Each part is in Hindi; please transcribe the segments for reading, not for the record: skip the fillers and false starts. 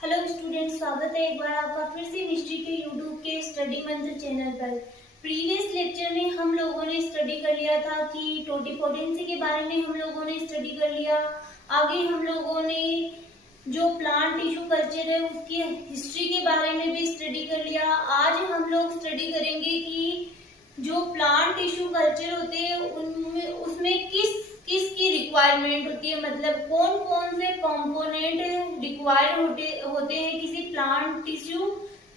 हेलो स्टूडेंट, स्वागत है एक बार आपका फिर से मिस्ट्री के यूट्यूब के स्टडी मंत्र चैनल पर। प्रीवियस लेक्चर में हम लोगों ने स्टडी कर लिया था कि टोटिपोटेंसी के बारे में हम लोगों ने स्टडी कर लिया। आगे हम लोगों ने जो प्लांट टिश्यू कल्चर है उसकी हिस्ट्री के बारे में भी स्टडी कर लिया। आज हम लोग स्टडी करेंगे कि जो प्लांट टिश्यू कल्चर होते हैं उनमें उसमें किस की रिक्वायरमेंट होती है, मतलब कौन कौन से कंपोनेंट रिक्वायर्ड होते हैं किसी प्लांट टिश्यू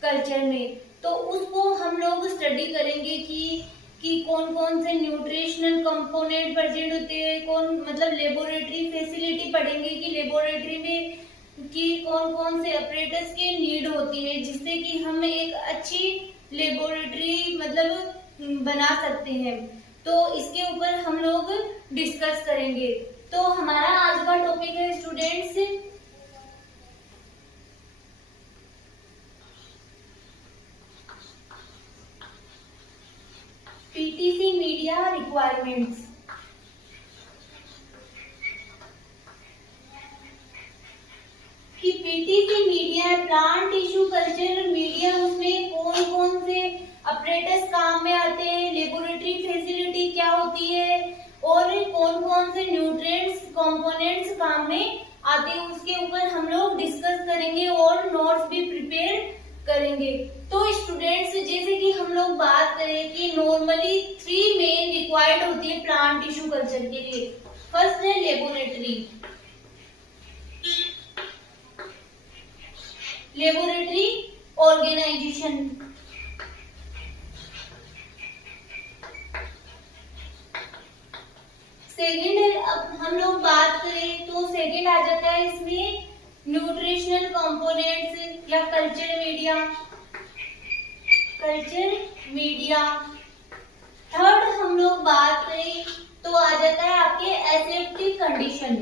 कल्चर में। तो उसको हम लोग स्टडी करेंगे कि कौन कौन से न्यूट्रिशनल कंपोनेंट प्रेजेंट होते हैं, कौन मतलब लेबोरेटरी फैसिलिटी पढ़ेंगे कि लेबोरेटरी में कि कौन कौन से ऑपरेटर्स की नीड होती है जिससे कि हम एक अच्छी लेबोरेटरी मतलब बना सकते हैं। तो इसके ऊपर हम लोग डिस्कस करेंगे। तो हमारा आज का टॉपिक है स्टूडेंट्स पीटीसी मीडिया रिक्वायरमेंट्स। कि PTC media plant tissue culture media उसमें कौन कौन से ऑपरेटर्स काम में आते हैं, लेबोरेटरी फैसिलिटी क्या होती है और कौन कौन से न्यूट्रिएंट्स कंपोनेंट्स काम में आते हैं, उसके ऊपर हम लोग डिस्कस करेंगे और नोट्स भी प्रिपेयर करेंगे। तो स्टूडेंट्स जैसे कि हम लोग बात करें कि नॉर्मली 3 मेन रिक्वायर्ड होती है प्लांट टिश्यू कल्चर के लिए। फर्स्ट है लेबोरेटरी ऑर्गेनाइजेशन। सेकेंड अब हम लोग बात करें तो सेकेंड आ जाता है इसमें न्यूट्रिशनल कंपोनेंट्स या कल्चर मीडिया। थर्ड हम लोग बात करें तो आ जाता है आपके एसेप्टिक कंडीशन।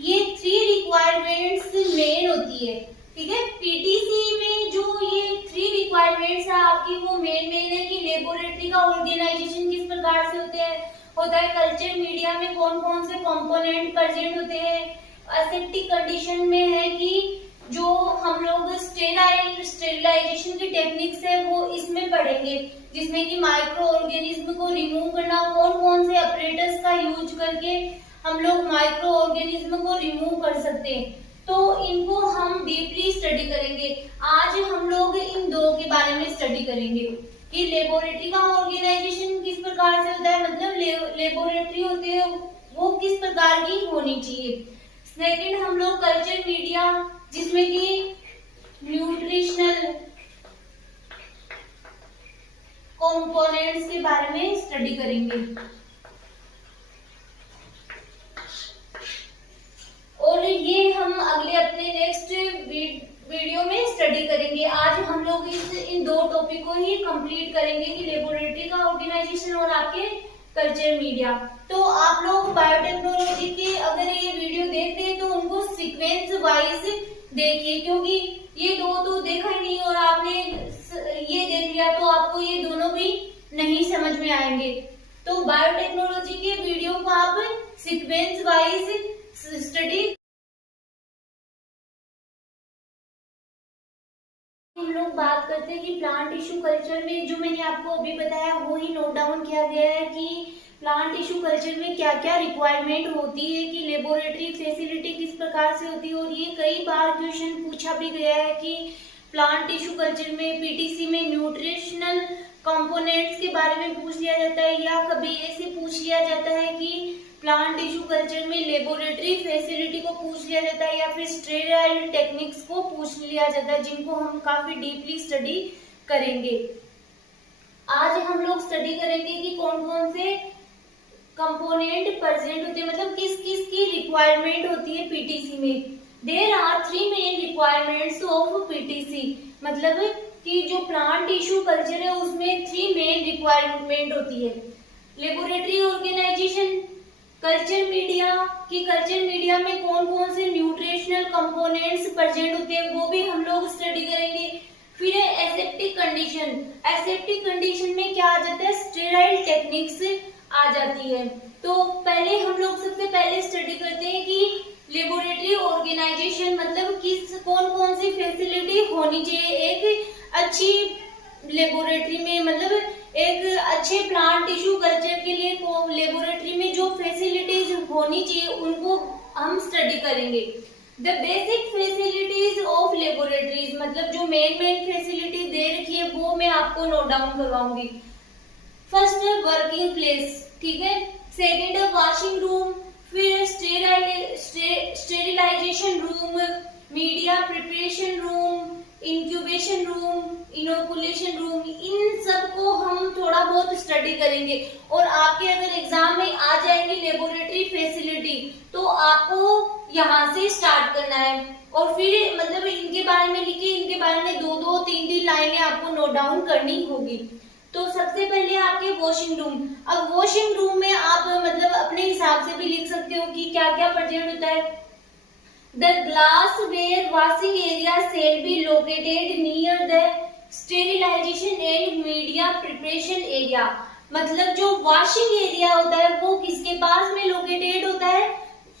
ये 3 रिक्वायरमेंट्स मेन होती है, ठीक है। पीटीसी में जो ये 3 रिक्वायरमेंट्स है आपकी वो मेन है कि लेबोरेटरी का ऑर्गेनाइजेशन किस प्रकार से होता है, कल्चर मीडिया में कौन कौन से कंपोनेंट प्रेजेंट होते हैं, एसेप्टिक कंडीशन में है कि जो हम लोग स्टेरिलाइजेशन की टेक्निक्स है वो इसमें पढ़ेंगे जिसमें कि माइक्रो ऑर्गेनिज्म को रिमूव करना, कौन कौन से ऑपरेटर्स का यूज करके हम लोग माइक्रो ऑर्गेनिज्म को रिमूव कर सकते हैं। तो इनको हम डीपली स्टडी करेंगे। आज हम लोग इन दो के बारे में स्टडी करेंगे कि लेबोरेटरी का ऑर्गेनाइजेशन किस प्रकार से होता है, मतलब लेबोरेटरी होती है वो किस प्रकार की होनी चाहिए। सेकेंड हम लोग कल्चर मीडिया जिसमें कि न्यूट्रिशनल कंपोनेंट्स के बारे में स्टडी करेंगे और ये हम अगले अपने नेक्स्ट वीडियो में स्टडी करेंगे। आज हम लोग इन 2 टॉपिक को ही कंप्लीट करेंगे कि लेबोरेटरी का ऑर्गेनाइजेशन और आपके कल्चर मीडिया। तो आप लोग बायोटेक्नोलॉजी के अगर ये वीडियो देखते हैं तो उनको सीक्वेंस वाइज देखिए, क्योंकि ये 2 तो देखा ही नहीं और आपने ये देख लिया तो आपको ये दोनों भी नहीं समझ में आएंगे। तो बायोटेक्नोलॉजी के वीडियो को आप सीक्वेंस वाइज स्टडी। हम लोग बात करते हैं कि प्लांट टिश्यू कल्चर में जो मैंने आपको अभी बताया वो ही नोट डाउन किया गया है कि प्लांट टिश्यू कल्चर में क्या क्या रिक्वायरमेंट होती है, कि लेबोरेटरी फैसिलिटी किस प्रकार से होती है। और ये कई बार क्वेश्चन पूछा भी गया है कि प्लांट टिश्यू कल्चर में पीटीसी में न्यूट्रिशनल कंपोनेंट्स के बारे में पूछ लिया जाता है, या कभी ऐसे पूछ लिया जाता है कि प्लांट टिश्यू कल्चर में लेबोरेटरी फैसिलिटी को पूछ लिया जाता है, या फिर स्टेराइल टेक्निक्स को पूछ लिया जाता है, जिनको हम काफी डीपली स्टडी करेंगे। आज हम लोग स्टडी करेंगे कि कौन कौन से कंपोनेंट प्रेजेंट होते हैं, मतलब किस किस की रिक्वायरमेंट होती है पीटीसी में। There are 3 main requirements of PTC, मतलब कि जो प्लांट टिश्यू कल्चर है उसमें 3 मेन रिक्वायरमेंट होती है। लेबोरेटरी ऑर्गेनाइजेशन, कल्चर मीडिया की कल्चर मीडिया में कौन कौन से न्यूट्रिशनल कंपोनेंट्स प्रेजेंट होते हैं वो भी हम लोग स्टडी करेंगे। फिर है एसेप्टिक कंडीशन। एसेप्टिक कंडीशन में क्या आ जाता है, स्टेराइल टेक्निक्स आ जाती है। तो पहले हम लोग सबसे पहले स्टडी करते हैं कि लेबोरेटरी ऑर्गेनाइजेशन मतलब किस कौन कौन सी फैसिलिटी होनी चाहिए एक अच्छी लेबोरेटरी में, मतलब एक अच्छे प्लांट टिश्यू कल्चर के लिए लेबोरेटरी में जो फैसिलिटीज होनी चाहिए उनको हम स्टडी करेंगे। The basic facilities of laboratories मतलब जो मेन फैसिलिटी दे रखी है वो मैं आपको नोट डाउन करवाऊंगी। फर्स्ट है वर्किंग प्लेस, ठीक है। सेकेंड है वॉशिंग रूम, फिर sterilisation room, media preparation room, incubation room, inoculation room, इन सब को हम थोड़ा बहुत स्टडी करेंगे। और आपके अगर एग्जाम में आ जाएंगे लेबोरेटरी फैसिलिटी तो आपको यहाँ से स्टार्ट करना है और फिर मतलब इनके बारे में लिखिए, इनके बारे में दो दो तीन तीन लाइनें आपको नोट डाउन करनी होगी। तो सबसे पहले आपके वॉशिंग रूम। अब वॉशिंग रूम में आप मतलब अपने हिसाब से भी लिख सकते हो कि क्या क्या प्रेजेंट होता है। The glassware washing area shall be located near the sterilisation and media preparation area. मतलब जो वॉशिंग एरिया होता है वो किसके पास में लोकेटेड होता है,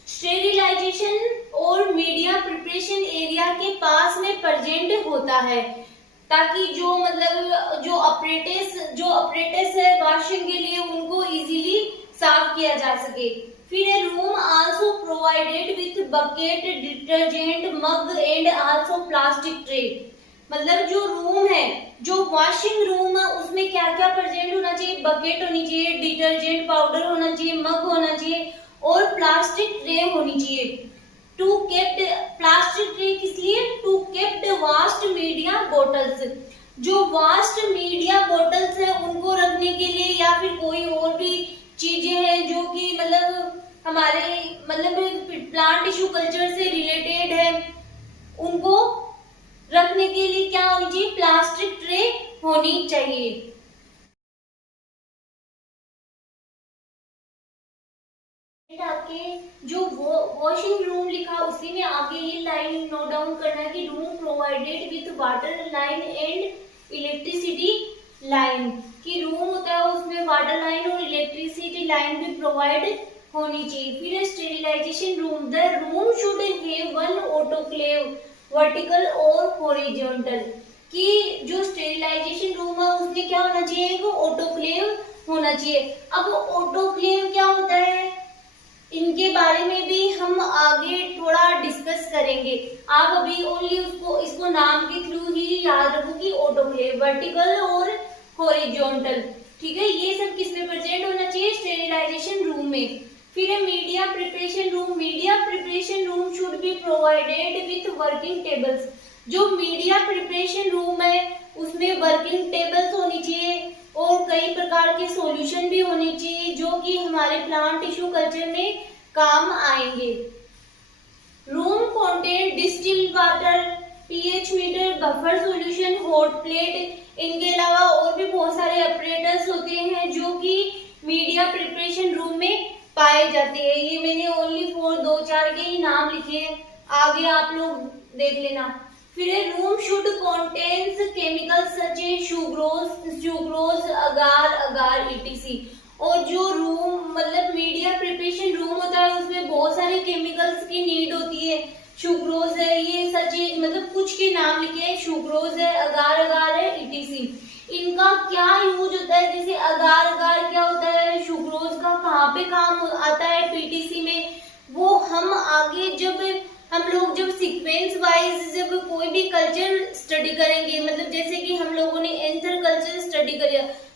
स्टेरिलाइजेशन और मीडिया प्रिपरेशन एरिया के पास में प्रेजेंट होता है, ताकि जो मतलब जो ऑपरेटर्स है वॉशिंग के लिए उनको इजीली साफ किया जा सके। फिर room also provided with bucket, detergent, mug and also plastic tray. मतलब जो रूम है, जो वॉशिंग रूम है उसमें क्या क्या प्रेजेंट होना चाहिए, बकेट होनी चाहिए, डिटर्जेंट पाउडर होना चाहिए, मग होना चाहिए और प्लास्टिक ट्रे होनी चाहिए। टू केप्ट प्लास्टिक ट्रे किस लिए, to kept waste media bottles. जो वास्ट मीडिया बोटल्स है उनको रखने के लिए या फिर कोई और भी चीजें हैं जो कि मतलब हमारे मतलब प्लांट टिश्यू कल्चर से रिलेटेड है, उनको रखने के लिए क्या होनी चाहिए, प्लास्टिक ट्रे होनी चाहिए। आपके जो वॉशिंग रूम लिखा उसी में आगे ये लाइन नोट डाउन करना है कि room provided with water line and electricity line, कि रूम होता है उसमें वाटर लाइन और इलेक्ट्रिसिटी लाइन भी प्रोवाइड होनी चाहिए। फिर sterilisation room, the room should have one autoclave vertical और हॉरिजॉन्टल, कि जो स्टेरिलाइजेशन रूम है उसमें क्या होना चाहिए, एक ऑटोक्लेव होना चाहिए। अब ऑटोक्लेव क्या होता है इनके बारे में भी हम आगे थोड़ा डिस्कस करेंगे। आप अभी ओनली इसको नाम के थ्रू ही याद रखो कि ऑटोक्लेव वर्टिकल और हॉरिजॉन्टल, ठीक है। ये सब किसमें प्रेजेंट होना चाहिए, स्टेरिलाइजेशन रूम में। फिर है media preparation room, media preparation room should be provided with working tables. जो मीडिया प्रिपरेशन रूम है उसमें वर्किंग टेबल्स होनी चाहिए और कई प्रकार के सॉल्यूशन भी होने चाहिए जो कि हमारे प्लांट टिश्यू कल्चर में काम आएंगे। Room contain distilled water, pH meter, buffer solution, hot plate. इनके अलावा और भी बहुत सारे ऑपरेटर्स होते हैं जो कि मीडिया प्रिपरेशन रूम में पाए जाते हैं। ये मैंने ओनली दो चार के ही नाम लिखे हैं, आगे आप लोग देख लेना। फिर room should contains chemicals such A sucrose, agar etc। और जो रूम मतलब मीडिया प्रिपरेशन रूम होता है उसमें बहुत सारे केमिकल्स की नीड होती है। सुक्रोज है, ये सच मतलब कुछ के नाम लिखे हैं, सुक्रोज है, अगार है etc। इनका क्या यूज होता है, जैसे अगार क्या होता है, सुक्रोज का कहाँ पे काम आता है पीटीसी में, वो हम आगे जब सीक्वेंस वाइज जब कोई भी कल्चर स्टडी करेंगे, मतलब जैसे कि हम लोगों ने एंथर कल्चर स्टडी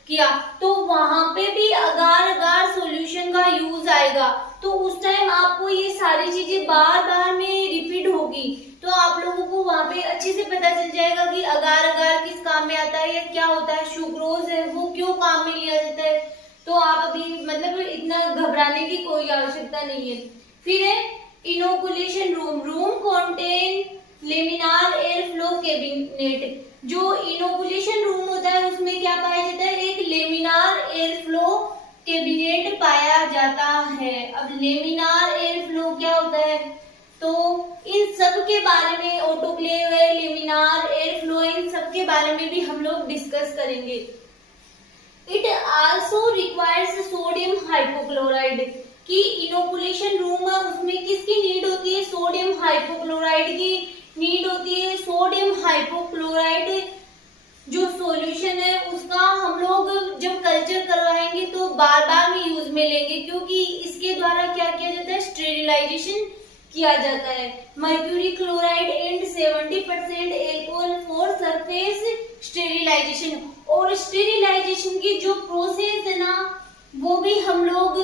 किया तो वहां पे भी अगार सॉल्यूशन का यूज आएगा। तो उस टाइम आपको ये सारी चीजें बार बार में रिपीट होगी, तो आप लोगों को वहां पे अच्छे से पता चल जाएगा कि अगार किस काम में आता है या क्या होता है, सुक्रोज है वो क्यों काम में लिया जाता है। तो आप अभी मतलब इतना घबराने की कोई आवश्यकता नहीं है। फिर है inoculation room, room contain laminar air flow cabinet. जो इनोकुलेशन रूम होता है उसमें क्या पाया जाता है, एक लेमिनार एयर फ्लो कैबिनेट पाया जाता है। अब लेमिनार एयर फ्लो क्या होता है, तो इन सब के बारे में, ऑटोक्लेव है, लेमिनार एयर फ्लो, इन सब के बारे में भी हम लोग डिस्कस करेंगे। It also requires sodium hypochlorite की इनोकुलेशन रूम है, उसमें किसकी नीड होती है, सोडियम हाइपोक्लोराइड की नीड होती है। सोडियम हाइपोक्लोराइड जो सॉल्यूशन है उसका हम लोग जब कल्चर करवाएंगे तो बार बार में यूज में लेंगे, क्योंकि इसके द्वारा क्या किया जाता है, स्टेरिलाइजेशन किया जाता है। Mercury chloride and 70% alcohol for surface sterilisation. और स्टेरिलाइजेशन की जो प्रोसेस है ना, वो भी हम लोग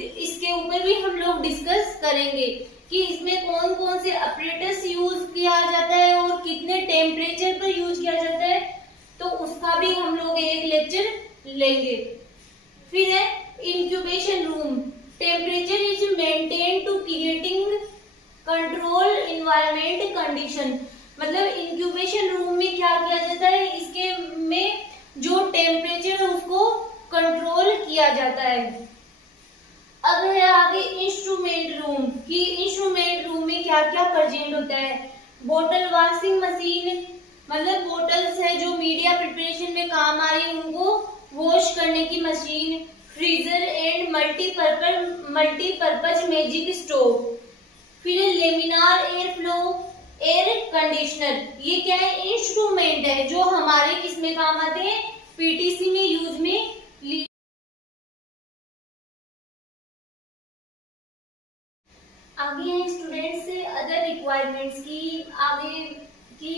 इसके ऊपर भी हम लोग डिस्कस करेंगे कि इसमें कौन कौन से ऑपरेटर्स यूज किया जाता है और कितने टेम्परेचर पर यूज किया जाता है, तो उसका भी हम लोग एक लेक्चर लेंगे। फिर है incubation room. Temperature is maintain to creating control environment condition. मतलब इंक्यूबेशन रूम में क्या किया जाता है, इसके में जो टेम्परेचर है उसको कंट्रोल किया जाता है। अब है आगे इंस्ट्रूमेंट रूम कि इंस्ट्रूमेंट रूम में क्या क्या प्रेजेंट होता है। बोतल वॉशिंग मशीन, मतलब बोटल्स है जो मीडिया प्रिपरेशन में काम आ रही है उनको वॉश करने की machine. Freezer and multipurpose magic stove. फिर laminar air flow air conditioner. ये क्या है, इंस्ट्रूमेंट है जो हमारे किसमें काम आते हैं, पीटीसी में यूज में ली। आगे है स्टूडेंट्स से अदर रिक्वायरमेंट्स की, आगे की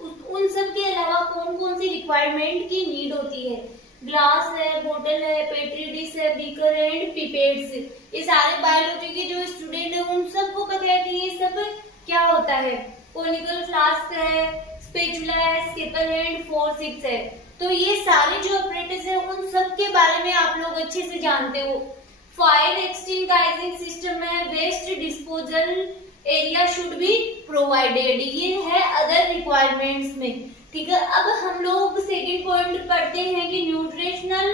उन सब के अलावा कौन कौन सी रिक्वायरमेंट की नीड होती है। ग्लास है, बोतल है, पेट्री डिश है, बीकर एंड पिपेट्स। ये सारे बायोलॉजी के जो स्टूडेंट है उन सबको पता है कि ये सब क्या होता है। कोनिकल फ्लास्क है, स्पेचुला है, स्केपल एंड फोर्सिप्स है। तो ये सारे जो ऑपरेटर्स है उन सब के बारे में आप लोग अच्छे से जानते हो। फायर एक्सटिंगाइजिंग सिस्टम है, waste disposal area should be provided. ये है अदर रिक्वायरमेंट्स में, ठीक है। अब हम लोग सेकंड पॉइंट पढ़ते हैं कि nutritional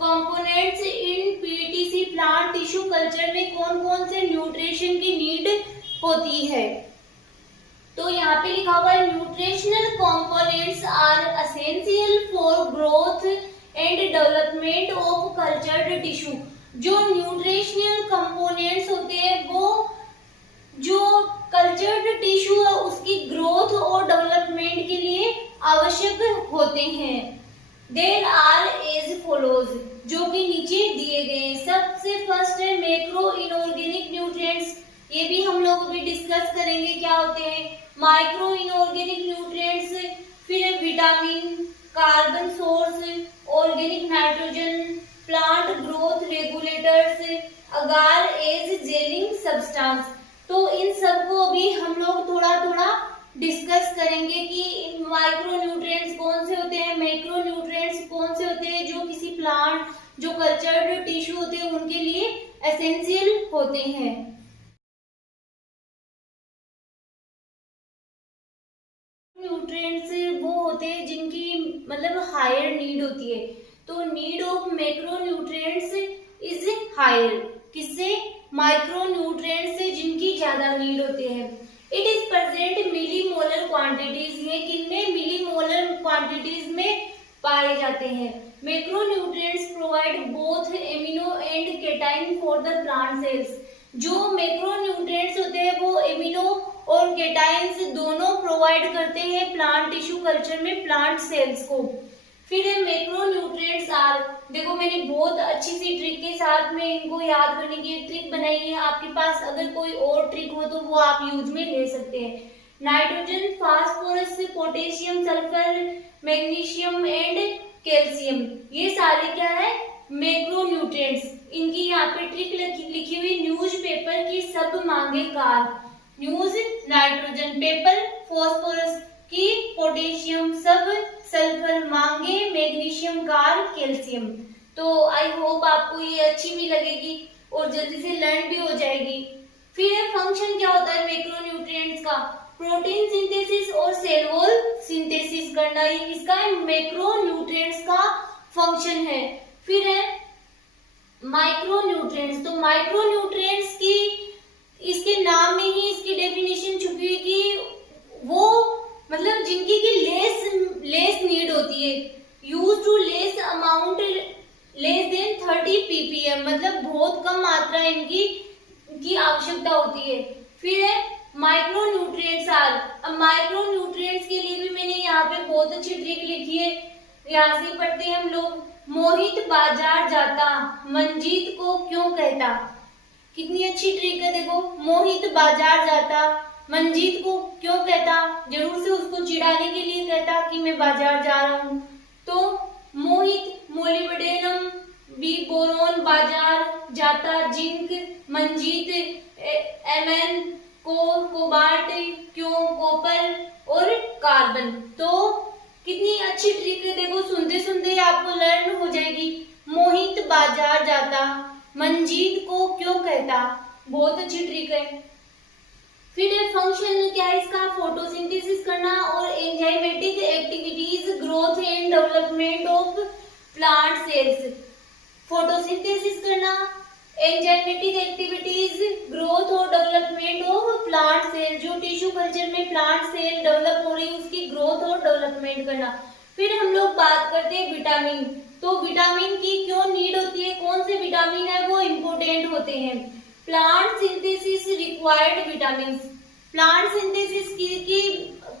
components in PTC plant tissue culture में कौन कौन से न्यूट्रिशन की नीड होती है। तो यहाँ पे लिखा हुआ है nutritional components are essential for growth and development of cultured tissue. जो न्यूट्रिशनल कंपोनेंट्स होते हैं वो जो कल्चर्ड टिश्यू है उसकी ग्रोथ और डेवलपमेंट के लिए आवश्यक होते हैं। देयर आर एज फॉलोज, जो कि नीचे दिए गए हैं। सबसे फर्स्ट है मैक्रो इनऑर्गेनिक न्यूट्रिएंट्स। ये भी हम लोग अभी डिस्कस करेंगे क्या होते हैं। माइक्रो इनऑर्गेनिक न्यूट्रिएंट्स, फिर vitamin, carbon source, organic nitrogen, plant growth regulators, agar as gelling substance. तो इन सबको अभी हम लोग थोड़ा थोड़ा डिस्कस करेंगे कि माइक्रो न्यूट्रिएंट्स कौन से होते हैं, मैक्रो न्यूट्रिएंट्स कौन से होते हैं जो किसी प्लांट जो कल्चर्ड टिश्यू होते हैं उनके लिए एसेंशियल होते हैं। न्यूट्रिएंट्स वो होते हैं जिनकी मतलब हायर नीड होती है। तो need of macro nutrients is higher, किससे, माइक्रो न्यूट्रिएंट्स से जिनकी ज्यादा नीड होते हैं। It is present millimolar quantities, ये कितने मिलीमोलर क्वांटिटीज में पाए जाते हैं। Macro nutrients provide both amino and cation for the plant cells. जो मैक्रो न्यूट्रिएंट्स होते हैं वो एमिनो और केटाइन्स दोनों प्रोवाइड करते हैं प्लांट टिश्यू कल्चर में प्लांट सेल्स को। फिर मैक्रो न्यूट्रिएंट्स आर, देखो मैंने बहुत अच्छी सी ट्रिक के साथ में इनको याद करने की ट्रिक बनाई है। आपके पास अगर कोई और ट्रिक हो तो वो आप यूज में ले सकते हैं। Nitrogen, phosphorus, potassium, sulphur, magnesium and calcium, ये सारे क्या है, मैक्रो न्यूट्रिएंट्स। इनकी यहाँ पे ट्रिक लिखी हुई, न्यूज पेपर की सब मांगे car. News nitrogen, paper phosphorus की, पोटेशियम सब, सल्फर मांगे, मैग्नीशियम कार, कैल्शियम। तो आई होप आपको ये अच्छी भी लगेगी और जल्दी से लर्न भी हो जाएगी। फिर फंक्शन क्या होता है मैक्रो न्यूट्रिएंट्स का, प्रोटीन सिंथेसिस और सेल वॉल सिंथेसिस करना, ये किसका है, मैक्रो न्यूट्रिएंट्स का फंक्शन है। फिर है माइक्रो न्यूट्रिएंट्स। तो माइक्रो न्यूट्रिएंट्स की इसके नाम में ही इसकी डेफिनेशन छुपी हुई कि वो मतलब जिनकी की लेस नीड होती है, use to less amount less than 30 ppm, मतलब बहुत कम मात्रा इनकी की आवश्यकता होती है। फिर है माइक्रो न्यूट्रिएंट्स आर। अब माइक्रो न्यूट्रिएंट्स के लिए भी मैंने यहाँ पे बहुत अच्छी ट्रिक लिखी है, यहाँ से पढ़ते हैं हम लोग। मोहित बाजार जाता, मंजीत को क्यों कहता। कितनी अच्छी ट्रिक है देखो, मोहित बाजार जाता, मंजीत को क्यों कहता, जरूर से उसको चिढ़ाने के लिए कहता कि मैं बाजार जा रहा हूँ। तो मोहित मोलिब्डेनम बी बोरोन बाजार जाता, जिंक मंजीत एमएन कोबाल्ट क्यों कॉपर और कार्बन। तो कितनी अच्छी ट्रिक है देखो, सुनते सुनते आपको लर्न हो जाएगी। मोहित बाजार जाता, मंजीत को क्यों कहता, बहुत अच्छी ट्रिक है। फिर फंक्शन क्या है इसका, फोटोसिंथेसिस करना और enzymatic activities, growth and development of plant cells. Photosynthesis करना, एंजाइमेटिक एक्टिविटीज, ग्रोथ और डेवलपमेंट ऑफ प्लांट सेल, जो टिश्यू कल्चर में प्लांट सेल डेवलप हो रही है उसकी ग्रोथ और डेवलपमेंट करना। फिर हम लोग बात करते हैं विटामिन। तो विटामिन की क्यों नीड होती है, कौन से विटामिन है वो इम्पोर्टेंट होते हैं। Plant synthesis required vitamin. Plant synthesis की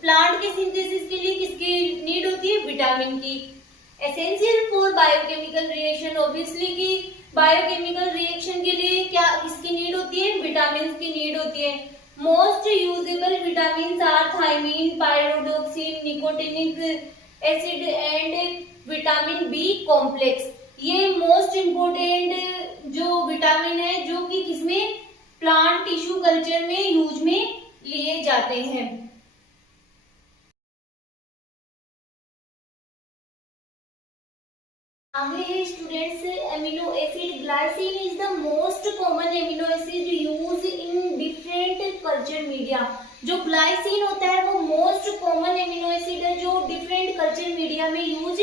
प्लांट के सिंथेसिस के लिए किसकी नीड होती है, विटामिन की। Essential for biochemical reaction, obviously की बायोकेमिकल रिएक्शन के लिए क्या किसकी नीड होती है, विटामिन की नीड होती है। Most usable vitamin are thiamine, pyridoxine, nicotinic acid and vitamin B complex. ये मोस्ट इम्पोर्टेंट जो विटामिन है जो कि किसमें, प्लांट टिश्यू कल्चर में यूज में लिए जाते हैं। आगे है students amino acid. Glycine is the most common amino acid use in different culture media. जो ग्लाइसिन होता है वो मोस्ट कॉमन एमिनो एसिड है जो डिफरेंट कल्चर मीडिया में यूज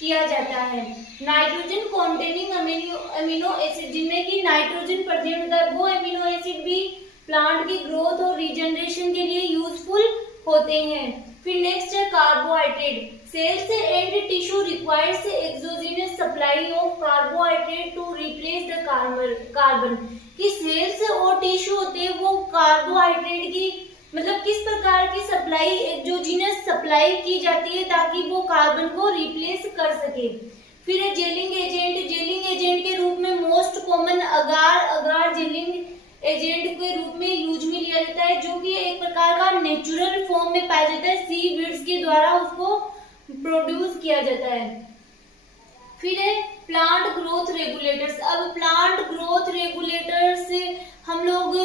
किया जाता है। नाइट्रोजन कॉन्टेनिंग अमीनो एसिड, जिनमें कि नाइट्रोजन प्रेजेंट होता है, वो एमिनो एसिड भी प्लांट की ग्रोथ और रीजनरेशन के लिए यूजफुल होते हैं। फिर नेक्स्ट है carbohydrate. Cells and tissue requires exogenous supply of carbohydrate to replace the carbon. कि सेल्स और टिश्यू होते हैं वो कार्बोहाइड्रेट की मतलब किस प्रकार की सप्लाई, एक्सोजेनस सप्लाई की जाती है ताकि वो कार्बन को रिप्लेस कर सके। फिर है जेलिंग एजेंट। जेलिंग एजेंट के रूप में मोस्ट कॉमन अगार जेलिंग एजेंट के रूप में यूज में लिया जाता है, जो कि एक प्रकार का नेचुरल फॉर्म में पाया जाता है, सीवीड्स के द्वारा उसको प्रोड्यूस किया जाता है। फिर है प्लांट ग्रोथ रेगुलेटर्स। अब प्लांट ग्रोथ रेगुलेटर्स हम लोग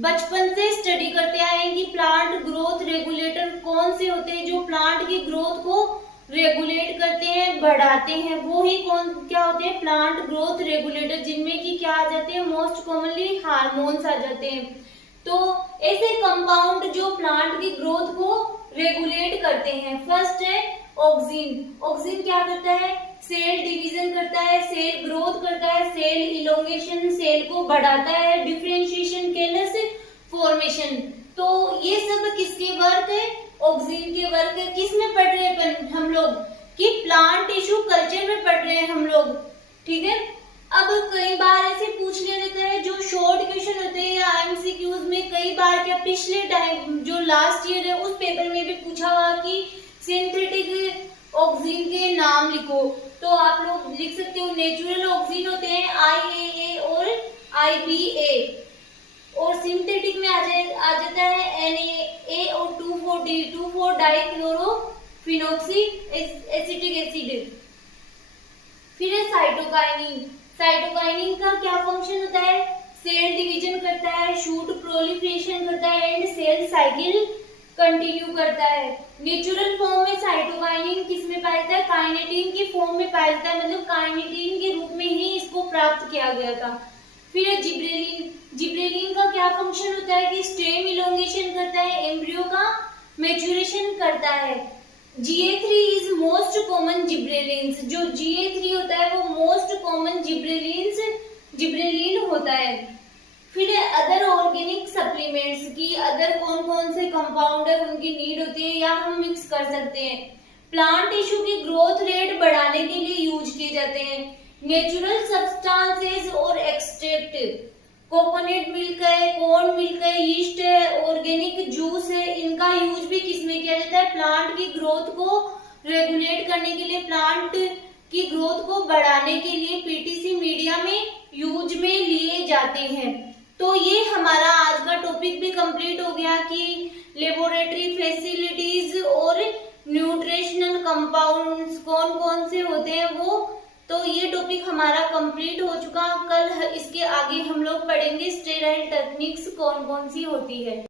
बचपन से स्टडी करते आए हैं कि प्लांट ग्रोथ रेगुलेटर कौन से होते हैं जो प्लांट की ग्रोथ को रेगुलेट करते हैं, बढ़ाते हैं, वो ही क्या होते हैं, प्लांट ग्रोथ रेगुलेटर, जिनमें कि क्या आ जाते हैं, मोस्ट कॉमनली हार्मोन्स आ जाते हैं। तो ऐसे कंपाउंड जो प्लांट की ग्रोथ को रेगुलेट करते हैं। फर्स्ट है ऑक्सिन। ऑक्सिन क्या करता है, सेल डिवीजन करता है, सेल ग्रोथ करता है, सेल इलोंगेशन, सेल को बढ़ाता है, डिफरेंशिएशन, केलस फॉर्मेशन। तो ये सब किसके वर्क है, ऑक्सिन के वर्क है। किस में पढ़ रहे हैं हम लोग, कि प्लांट टिश्यू कल्चर में पढ़ रहे हैं हम लोग, ठीक है। अब कई बार ऐसे पूछ लिया जाता है, जो शॉर्ट क्वेश्चन होते हैं या एमसीक्यूज में कई बार, क्या पिछले टाइम जो लास्ट ईयर है उस पेपर में भी पूछा हुआ कि सिंथेटिक ऑक्सिन के नाम लिखो, तो आप लोग लिख सकते हो। नेचुरल ऑक्सिन होते हैं IAA और IBA, और सिंथेटिक में आ जाता है NA और 2,4 डाइक्लोरोफिनॉक्सी एसिटिक एसिड। फिर है साइटोकाइनिन। साइटोकाइनिन का क्या फंक्शन होता है, सेल डिवीजन करता है, शूट प्रोलिफरेशन करता है एंड सेल साइकिल कंटिन्यू करता है। नेचुरल फॉर्म में साइटोकाइनिन किस में पाया जाता है, काइनेटिन की फॉर्म में पाया जाता है, मतलब काइनेटिन के रूप में ही इसको प्राप्त किया गया था। फिर है जिब्रेलिन। जिब्रेलिन का क्या फंक्शन होता है कि स्टेम इलोंगेशन करता है, एम्ब्रियो का मैच्योरेशन करता है। GA3 is most common gibberellins. जो GA3 होता है वो मोस्ट कॉमन जिब्रेलिन होता है। फिर है अदर ऑर्गेनिक सप्लीमेंट्स की अदर कौन कौन से कंपाउंड है उनकी नीड होती है या हम मिक्स कर सकते हैं। प्लांट टिश्यू की ग्रोथ रेट बढ़ाने के लिए यूज किए जाते हैं। नेचुरल सब्सटेंसेस और एक्सट्रैक्ट, कोकोनट मिल्क है, कॉर्न मिल्क है, यीस्ट है, ऑर्गेनिक जूस है, इनका यूज भी किसमें किया जाता है? प्लांट की ग्रोथ को रेगुलेट करने के लिए, प्लांट की ग्रोथ को बढ़ाने के लिए पीटीसी मीडिया में यूज में लिए जाते हैं। तो ये हमारा आज का टॉपिक भी कंप्लीट हो गया कि लेबोरेटरी फैसिलिटीज और न्यूट्रिशनल कंपाउंड्स कौन कौन से होते हैं वो। तो ये टॉपिक हमारा कंप्लीट हो चुका। कल इसके आगे हम लोग पढ़ेंगे स्टेराइल टेक्निक्स कौन कौन सी होती है।